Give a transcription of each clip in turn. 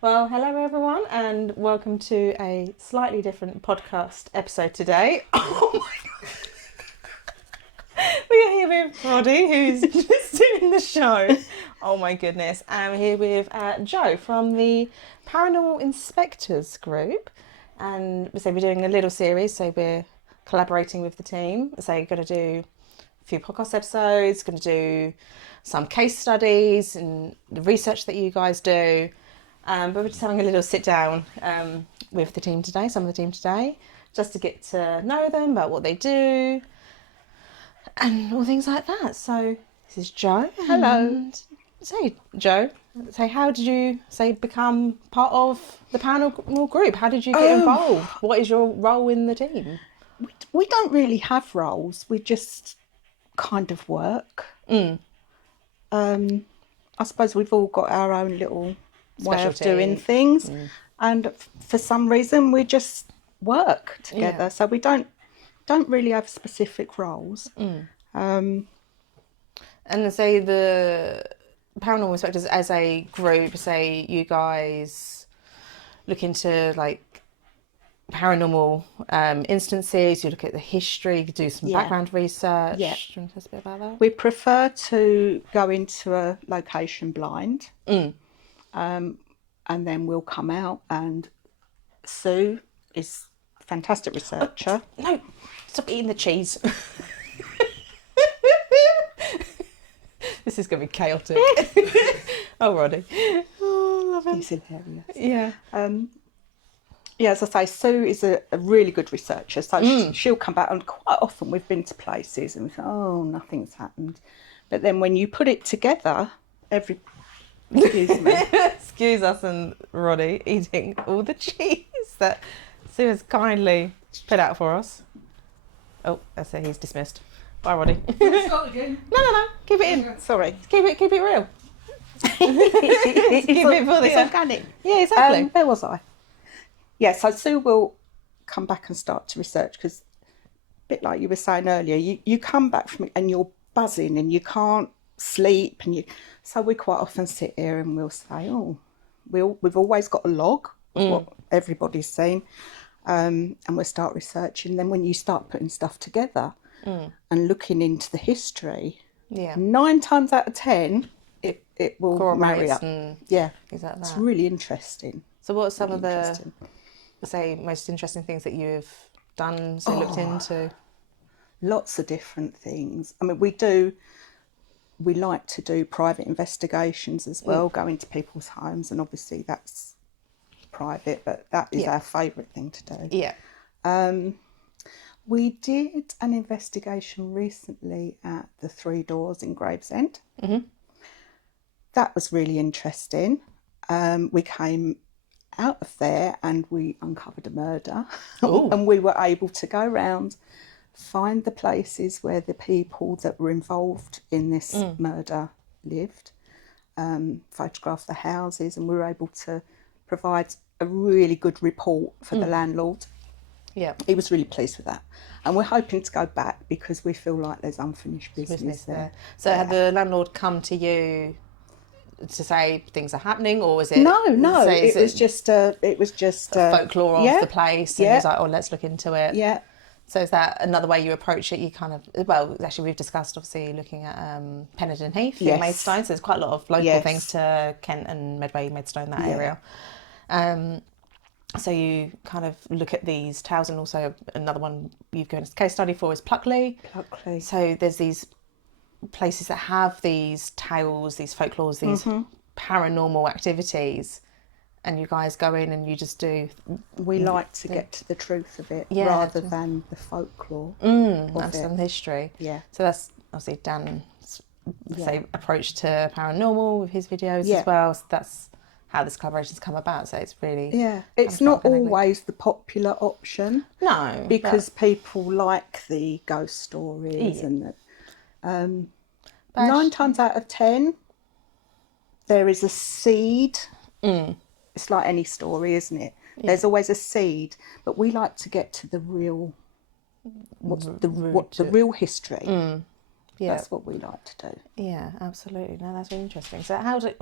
Well, hello everyone, and welcome to a slightly different podcast episode today. Oh my god! We are here with Roddy, who's just doing the show. Oh my goodness! I'm here with Joe from the Paranormal Inspectres group, and so we're doing a little series. So we're collaborating with the team. So we're going to do a few podcast episodes. Going to do some case studies and the research that you guys do. But we're just having a little sit down with the team today, some of the team today, just to get to know them, about what they do, and all things like that. So this is Joe. Hello. Say, Joe, how did you become part of the paranormal group? How did you get involved? What is your role in the team? We don't really have roles. We just kind of work. I suppose we've all got our own little way of doing things, and for some reason we just work together. Yeah. So we don't really have specific roles. And say the Paranormal Inspectors as a group, say you guys look into like paranormal instances, you look at the history, you do some background research. Yeah. Do you want to tell us a bit about that? We prefer to go into a location blind, and then we'll come out, and Sue is a fantastic researcher. No, stop eating the cheese. This is going to be chaotic. Oh, Roddy. Oh, love it. He's hilarious. Yeah. Yeah, as I say, Sue is a really good researcher. So she'll come back, and quite often we've been to places and we think, oh, nothing's happened. But then when you put it together, excuse me. Excuse us and Roddy eating all the cheese that Sue has kindly put out for us. Oh, that's it. He's dismissed. Bye, Roddy. Start again. No. Keep it in. Sorry. Keep it real. Keep it for It's the organic. Yeah, exactly. Where was I? Yeah, so Sue will come back and start to research, because a bit like you were saying earlier, you come back from it and you're buzzing and you can't sleep, so we quite often sit here and we'll say, oh, we've always got a log of what everybody's seen, and we'll start researching. Then when you start putting stuff together and looking into the history, 9 times out of 10 it will marry up. Yeah, Exactly. it's really interesting. So what are some of the, most interesting things that you've done, looked into? Lots of different things. I mean, we like to do private investigations as well, go into people's homes, and obviously that's private, but that is our favourite thing to do. Yeah. We did an investigation recently at the Three Doors in Gravesend. That was really interesting. We came out of there and we uncovered a murder. And we were able to go around, find the places where the people that were involved in this murder lived, photograph the houses, and we were able to provide a really good report for the landlord. Yeah. He was really pleased with that. And we're hoping to go back because we feel like there's unfinished business there. So had the landlord come to you to say things are happening, or was it? No. It was just folklore of the place, and he was like, "Oh, let's look into it." Yeah. So is that another way you approach it? You kind of, well, actually, we've discussed obviously looking at Pennington Heath in Maidstone. So there's quite a lot of local things to Kent and Medway, Maidstone, that area. So you kind of look at these tales, and also another one you've given us a case study for is Pluckley. So there's these places that have these tales, these folklores, these paranormal activities, and you guys go in and you just do. We like to get to the truth of it rather than the folklore. Understand the history. Yeah. So that's obviously Dan's approach to paranormal with his videos as well. So that's how this collaboration's come about. So it's really it's not always the popular option. No, because people like the ghost stories and the. 9 times out of 10, there is a seed. It's like any story, isn't it? There's always a seed, but we like to get to the real, the real history. Yeah. That's what we like to do. Yeah, absolutely. No, that's really interesting. So how do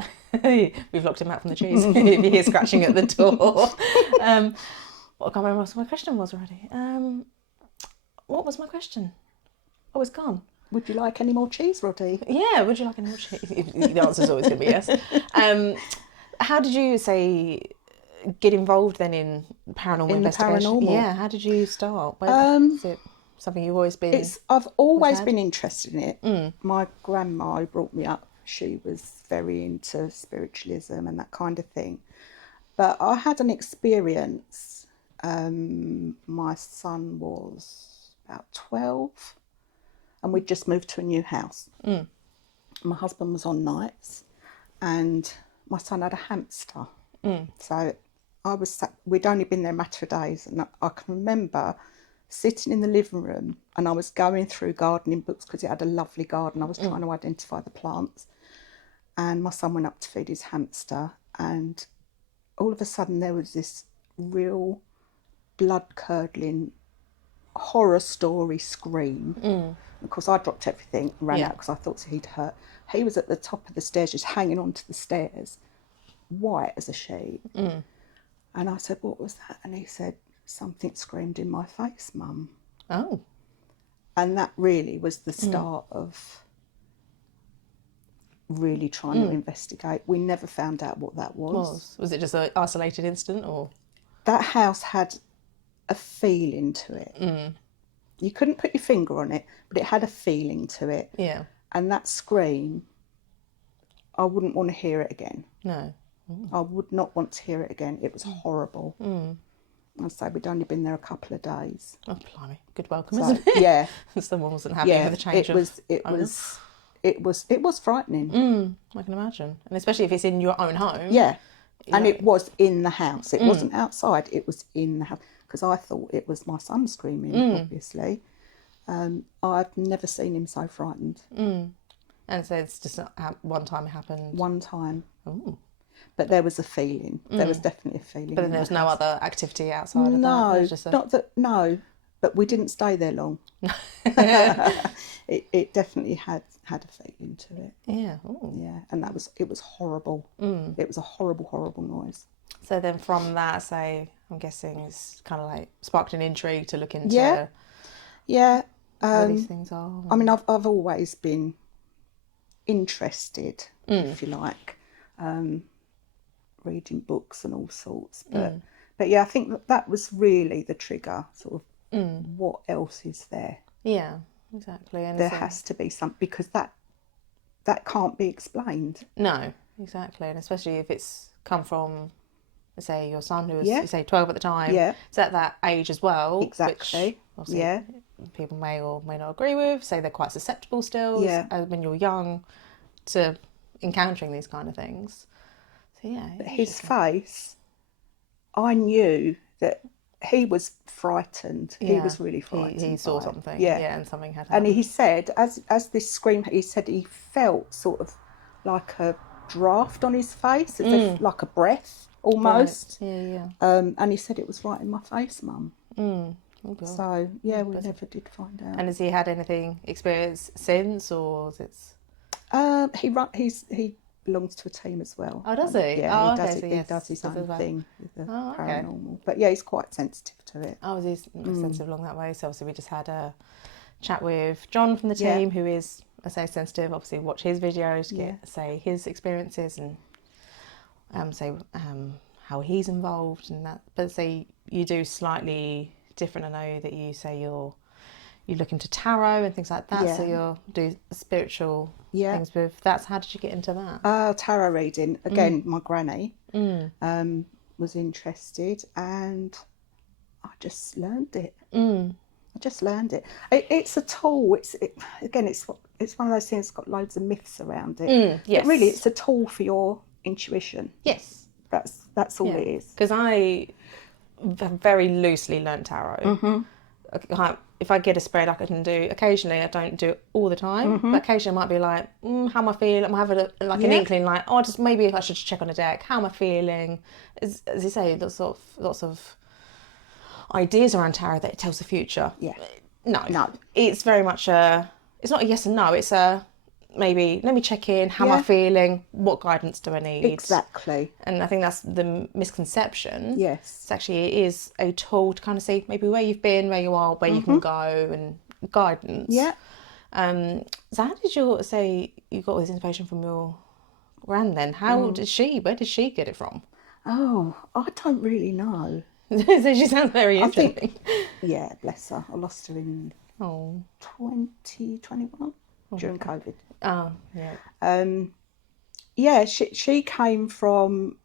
we've locked him out from the cheese if you hear scratching at the door. I can't remember what my question was already. What was my question? Oh, it's gone. Would you like any more cheese, Roddy? Yeah, would you like any more cheese? The answer's always going to be yes. How did you get involved then in paranormal In the investigation? paranormal? Yeah, how did you start? Is it something you've always been? I've always had? been interested in it. My grandma who brought me up, she was very into spiritualism and that kind of thing. But I had an experience. My son was about 12 and we'd just moved to a new house. My husband was on nights and my son had a hamster. So we'd only been there a matter of days, and I can remember sitting in the living room and I was going through gardening books because it had a lovely garden. I was trying to identify the plants, and my son went up to feed his hamster, and all of a sudden there was this real blood-curdling horror story scream. Of course, I dropped everything and ran out because I thought he'd hurt. He was at the top of the stairs, just hanging onto the stairs, white as a sheet. And I said, what was that? And he said, something screamed in my face, Mum. Oh. And that really was the start of really trying to investigate. We never found out what that was. Was it just an isolated incident, or? That house had a feeling to it. You couldn't put your finger on it, but it had a feeling to it. Yeah. And that scream, I wouldn't want to hear it again. No. I would not want to hear it again. It was horrible. I'd say we'd only been there a couple of days. Oh, blimey. Good welcome, isn't it? Yeah. Someone wasn't happy with the change it was frightening. I can imagine. And especially if it's in your own home. Yeah. And it was in the house. It wasn't outside. It was in the house. Because I thought it was my son screaming, obviously. I've never seen him so frightened. And so it's just one time it happened? One time. Ooh. But there was a feeling. There was definitely a feeling. But then there was no other activity outside of that? No. But we didn't stay there long. It definitely had a feeling to it. Yeah. Ooh. Yeah. And it was horrible. It was a horrible, horrible noise. So then from that, say, I'm guessing it's kind of like sparked an intrigue to look into what these things are. I mean, I've always been interested, if you like, reading books and all sorts. But yeah, I think that was really the trigger, sort of, what else is there? Yeah, exactly. And there has to be something, because that can't be explained. No, exactly. And especially if it's come from, say, your son who was, you say, 12 at the time. Yeah. It's at that age as well. Exactly. Which, people may or may not agree with, say they're quite susceptible still when you're young to encountering these kind of things. So yeah. But his face, I knew that he was frightened. He was really frightened. He saw something. Yeah. And something had happened. And he said, as this scream, he said he felt sort of like a draft on his face, as if like a breath almost. Right. Yeah. And he said it was right in my face, Mum. Oh, God. So yeah, we never did find out. And has he had anything experience since, or is it? He belongs to a team as well. Oh, does he? Yeah, he does his own thing with the okay. paranormal. But yeah, he's quite sensitive to it. Oh, he's sensitive along that way. So obviously we just had a chat with John from the team, who is, I say, sensitive. Obviously watch his videos, get say his experiences, and say how he's involved and that. But say you do slightly different. I know that you say you look into tarot and things like that, so you'll do spiritual things with that. So how did you get into that? Tarot reading. Again, my granny was interested, and I just learned it. I just learned it. It's a tool. It's one of those things that's got loads of myths around it. Yes. But really, it's a tool for your intuition. Yes. That's all it is. Because I very loosely learnt tarot. If I get a spread, I can do occasionally. I don't do it all the time, but occasionally I might be like, how am I feeling? I'm having an inkling, like, just maybe I should check on a deck. How am I feeling? As you say, there's lots of ideas around tarot that it tells the future. Yeah. No. It's very much a it's not a yes and no. It's a maybe let me check in. How am I Yeah. feeling? What guidance do I need? Exactly. And I think that's the misconception. Yes. It's actually it is a tool to kind of see maybe where you've been, where you are, where you can go, and guidance. Yeah. So how did you say you got all this information from your gran then? Where did she get it from? Oh, I don't really know. So she sounds very I interesting. think, yeah, bless her. I lost her in Oh. 2021 during COVID. Oh, yeah. Yeah, she came from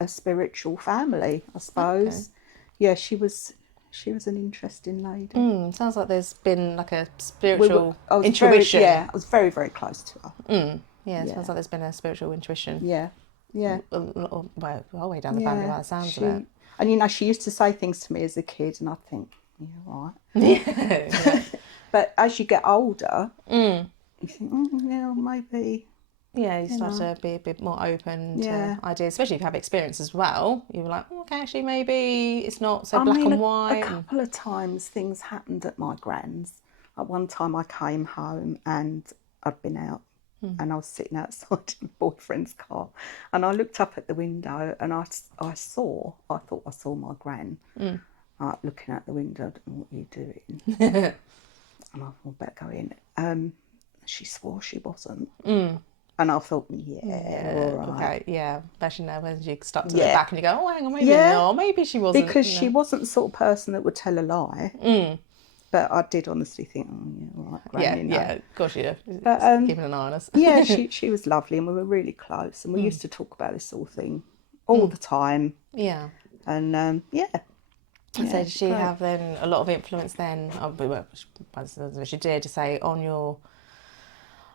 a spiritual family, I suppose. Yeah, she was an interesting lady. Sounds like there's been like a spiritual I was intuition. I was very, very close to her. Yeah, it sounds like there's been a spiritual intuition. Yeah, yeah. All the way down the family by the sounds of it. And you know, she used to say things to me as a kid, and I'd think, yeah, right. Yeah. But as you get older, you think, yeah, maybe. Yeah, you start to be a bit more open to ideas, especially if you have experience as well. You're like, oh, okay, actually, maybe it's not so black and white. A couple of times things happened at my gran's. At one time I came home and I'd been out and I was sitting outside my boyfriend's car and I looked up at the window and I thought I saw my gran looking out the window. I don't know what you're doing. And I thought, I better go in. She swore she wasn't. And I thought, all right. Okay, yeah. Especially now when you start to look back and you go, oh, hang on, maybe no, maybe she wasn't. Because she wasn't the sort of person that would tell a lie. But I did honestly think, oh, yeah, all right, Granny, yeah, of course you do. But, keeping an eye on us. Yeah, she was lovely and we were really close. And we used to talk about this sort of thing all the time. Yeah. And, So did she have then a lot of influence then, she did, to say, on your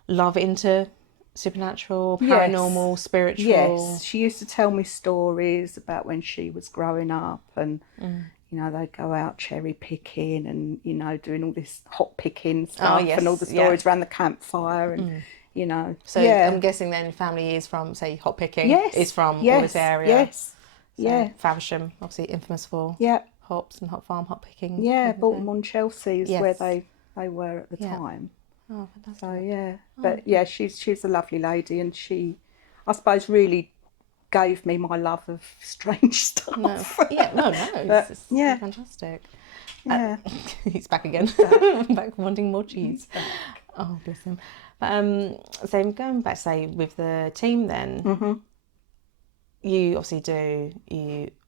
love into supernatural, paranormal, spiritual? Yes, she used to tell me stories about when she was growing up and, you know, they'd go out cherry picking and, you know, doing all this hot picking stuff and all the stories around the campfire and, you know. So I'm guessing then family is from, say, hot picking, is from all this area. Yes, so Faversham, obviously infamous for hops and hot farm hot picking. Yeah, Bolton on Chelsea is where they were at the time. Oh, fantastic. So yeah, but yeah, she's a lovely lady, and she, I suppose, really gave me my love of strange stuff. It's fantastic. Yeah, He's back again, back wanting more cheese. Oh, bless him. But so going back, say with the team, then you obviously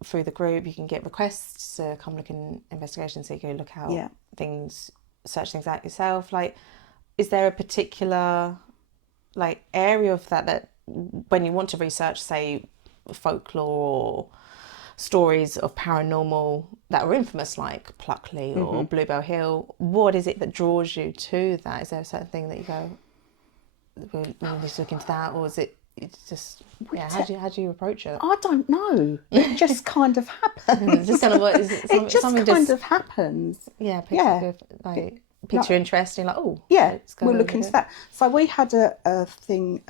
through the group you can get requests to come look in investigations, so you go look out things, search things out yourself. Like, is there a particular like area of that when you want to research, say, folklore or stories of paranormal that are infamous, like Pluckley or Bluebell Hill, what is it that draws you to that? Is there a certain thing that you go, we need to look into that, or is it just how do you approach it? I don't know. It just kind of happens. It's just kind of what is it? It just kind of happens. Yeah, picture interesting, like, oh, yeah, we'll look into that. So we had a thing.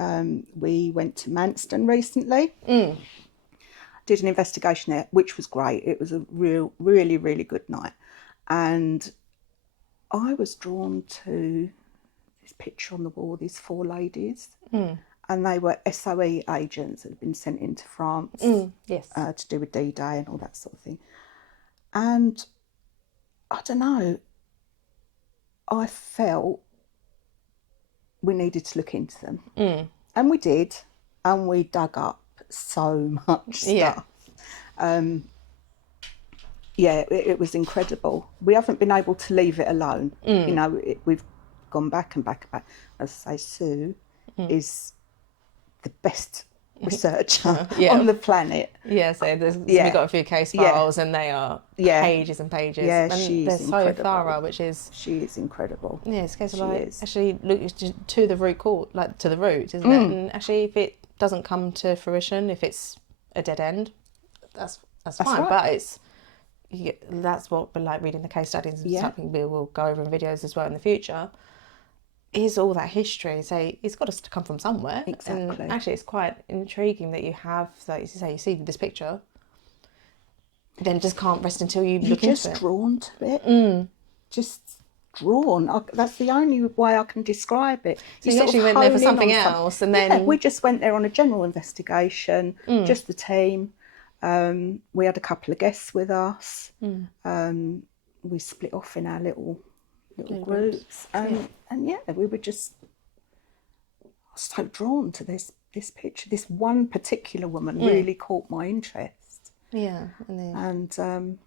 We went to Manston recently. Did an investigation there, which was great. It was a really, really good night, and I was drawn to this picture on the wall. These 4 ladies, and they were SOE agents that had been sent into France, to do with D-Day and all that sort of thing. And I don't know, I felt we needed to look into them. And we did, and we dug up so much stuff. It was incredible. We haven't been able to leave it alone. You know, we've gone back and back and back. As I say, Sue is the best researcher on the planet. Yeah, so we've got a few case files and they are pages and pages. Yeah, and she's they're so incredible. thorough, she is incredible. Yeah, it's a case of actually look to the root cause, like to the root, isn't it? And actually, if it doesn't come to fruition, if it's a dead end, that's fine. Right. But that's what we're like reading the case studies and something we will go over in videos as well in the future. Is all that history, so it's got to come from somewhere. Exactly. And actually, it's quite intriguing that you have, like you say, you see this picture, then just can't rest until you look into it. You're just drawn to it. Just drawn. That's the only way I can describe it. So you actually went there for something else, and then... Yeah, we just went there on a general investigation, just the team. We had a couple of guests with us. We split off in our little groups. And yeah, we were just so drawn to this picture. This one particular woman really caught my interest. Yeah. And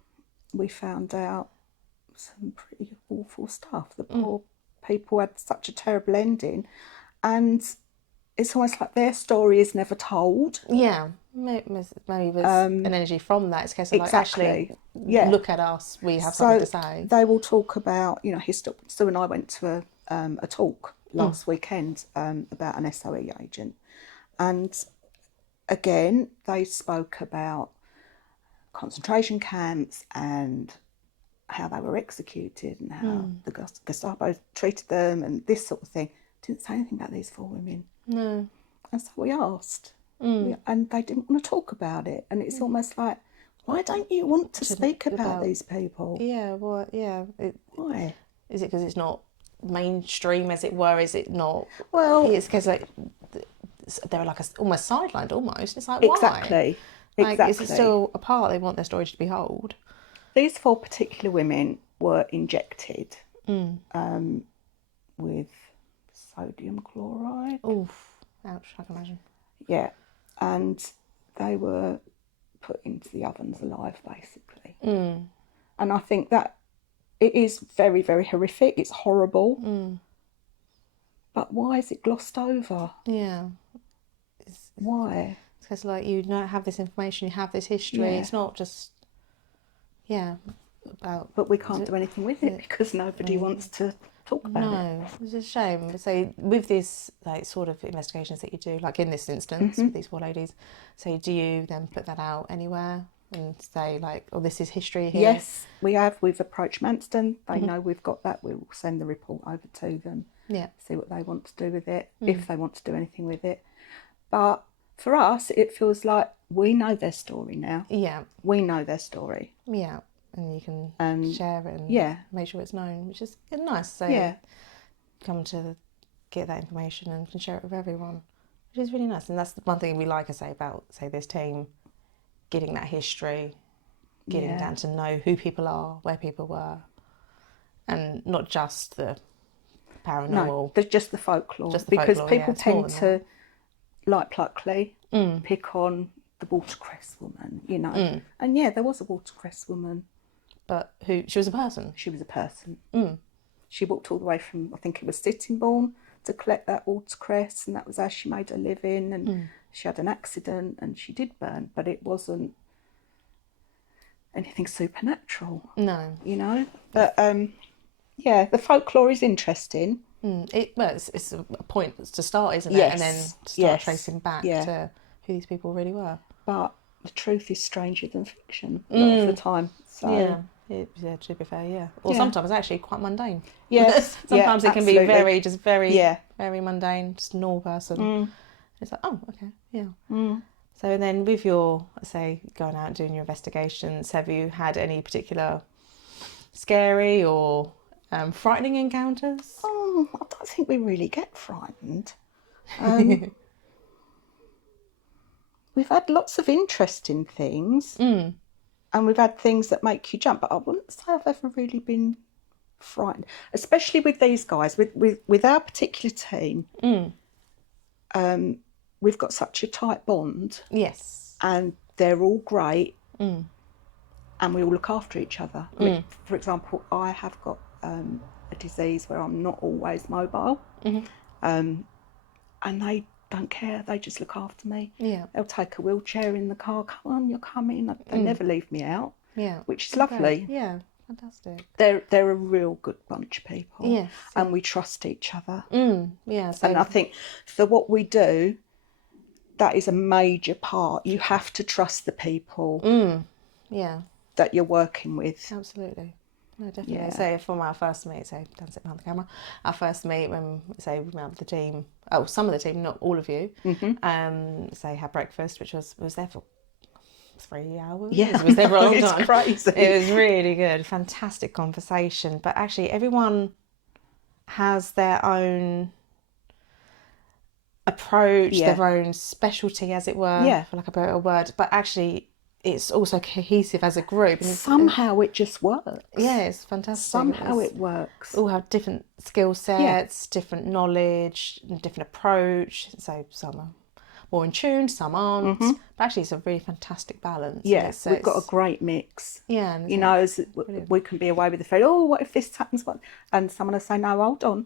we found out some pretty awful stuff. The poor people had such a terrible ending, and it's almost like their story is never told. Yeah, maybe there's an energy from that. It's a case of like, actually, look at us, we have something to say. They will talk about, Sue and I went to a talk last weekend about an SOE agent, and again they spoke about concentration camps and how they were executed and how the Gestapo treated them and this sort of thing. Didn't say anything about these 4 women. No. And so we asked, and they didn't want to talk about it. And it's almost like, why don't you want to speak about these people? Yeah, well, yeah. Why? Is it because it's not mainstream, as it were? Is it not? Well, it's because like they're like almost sidelined, almost. It's like, exactly. Why? Like, is it still a part they want their story to be told? These 4 particular women were injected with sodium chloride. Oof, ouch, I can imagine. Yeah, and they were put into the ovens alive, basically. And I think that it is very, very horrific. It's horrible. But why is it glossed over? Yeah. Why? It's because, like, you don't have this information, you have this history. Yeah. It's not just, about... But we can't do anything with it because nobody wants to talk about it. No, it's a shame. So with this, like, sort of investigations that you do, like in this instance with these 4 ladies, so do you then put that out anywhere and say, like, oh, this is history here? Yes, we have. We've approached Manston. They know we've got that. We'll send the report over to them. Yeah. See what they want to do with it, if they want to do anything with it. But for us, it feels like we know their story now. Yeah. We know their story. Yeah. And you can share it and make sure it's known, which is nice. So come to get that information and can share it with everyone, which is really nice. And that's the one thing we like to say about, say, this team, getting that history, getting down to know who people are, where people were, and not just the paranormal. No, there's just the folklore. Because people tend to, like Pluckley, pick on the watercress woman, And yeah, there was a watercress woman. But she was a person? She was a person. She walked all the way from, I think it was Sittingbourne, to collect that watercress, and that was how she made her living. And she had an accident and she did burn, but it wasn't anything supernatural. No. But the folklore is interesting. It's a point to start, isn't it? Yes. And then start tracing back to who these people really were. But the truth is stranger than fiction a lot of the time. So to be fair, Or sometimes actually quite mundane. Yes. Sometimes it can be very very mundane, just a normal person. It's like, oh, okay, So then with your, say, going out and doing your investigations, have you had any particular scary or frightening encounters? I don't think we really get frightened. We've had lots of interesting things, and we've had things that make you jump, but I wouldn't say I've ever really been frightened, especially with these guys. With our particular team, we've got such a tight bond. Yes. And they're all great, and we all look after each other. For example, I have got a disease where I'm not always mobile, and they don't care. They just look after me. Yeah. They'll take a wheelchair in the car. Come on, you're coming. They never leave me out. Yeah. Which is lovely. Yeah. Fantastic. They're a real good bunch of people. Yes. And we trust each other. Yeah. So... And I think for what we do, that is a major part. You have to trust the people. Yeah. That you're working with. Absolutely. No, definitely. Yeah. So from our first meet, so don't sit behind the camera, our first meet when, say, we met with the team, some of the team, not all of you, say, had breakfast, which was there for 3 hours. Yeah, It was there for a long it's time. crazy. It was really good, fantastic conversation. But actually, everyone has their own approach, Yeah. their own specialty, as it were, Yeah. for like a better word. But actually, it's also cohesive as a group. And Somehow it just works. yeah, it's fantastic. Somehow it works. All have different skill sets, different knowledge, different approach. So some are more in tune, some aren't. But actually, it's a really fantastic balance. Yeah, we've got a great mix. Yeah, and you know, as we can be away with the phone. Oh, what if this happens? And someone will say, "No, hold on,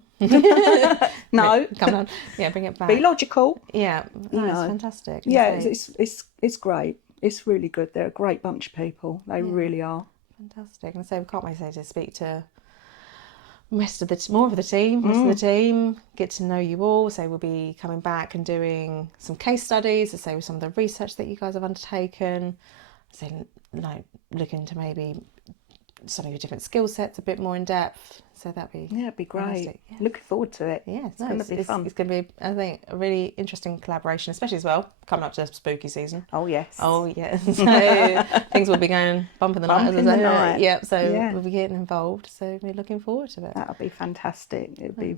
no, come on, yeah, bring it back. be logical." Yeah, You it's know. fantastic. Yeah, it's great. It's really good. They're a great bunch of people. They really are. Fantastic. And so we can't wait to speak to rest of the team, get to know you all. So we'll be coming back and doing some case studies, say with some of the research that you guys have undertaken. So look into maybe some of your different skill sets a bit more in depth. So it'd be great. Yeah. Looking forward to it. Yeah, it's going to be fun. It's going to be, I think, a really interesting collaboration, especially as well coming up to spooky season. Oh yes. Oh yeah. So things will be going bump in the night. Yeah. So we'll be getting involved. So we're looking forward to it. That'll be fantastic. It'll be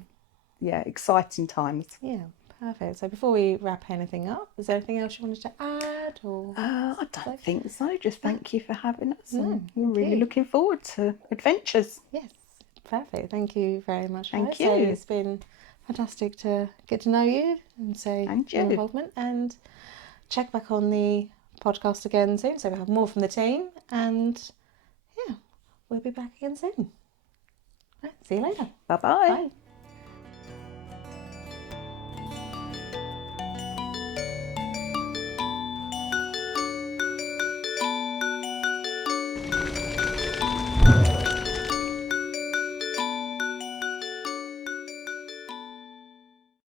exciting times. Yeah. Perfect. So before we wrap anything up, is there anything else you wanted to add? Or I don't think so. Just thank you for having us. And we're really you. looking forward to adventures. Yes. Perfect. Thank you very much. Thank you. So it's been fantastic to get to know you and your involvement, and check back on the podcast again soon. So we have more from the team, and we'll be back again soon. Right, see you later. Bye-bye. Bye.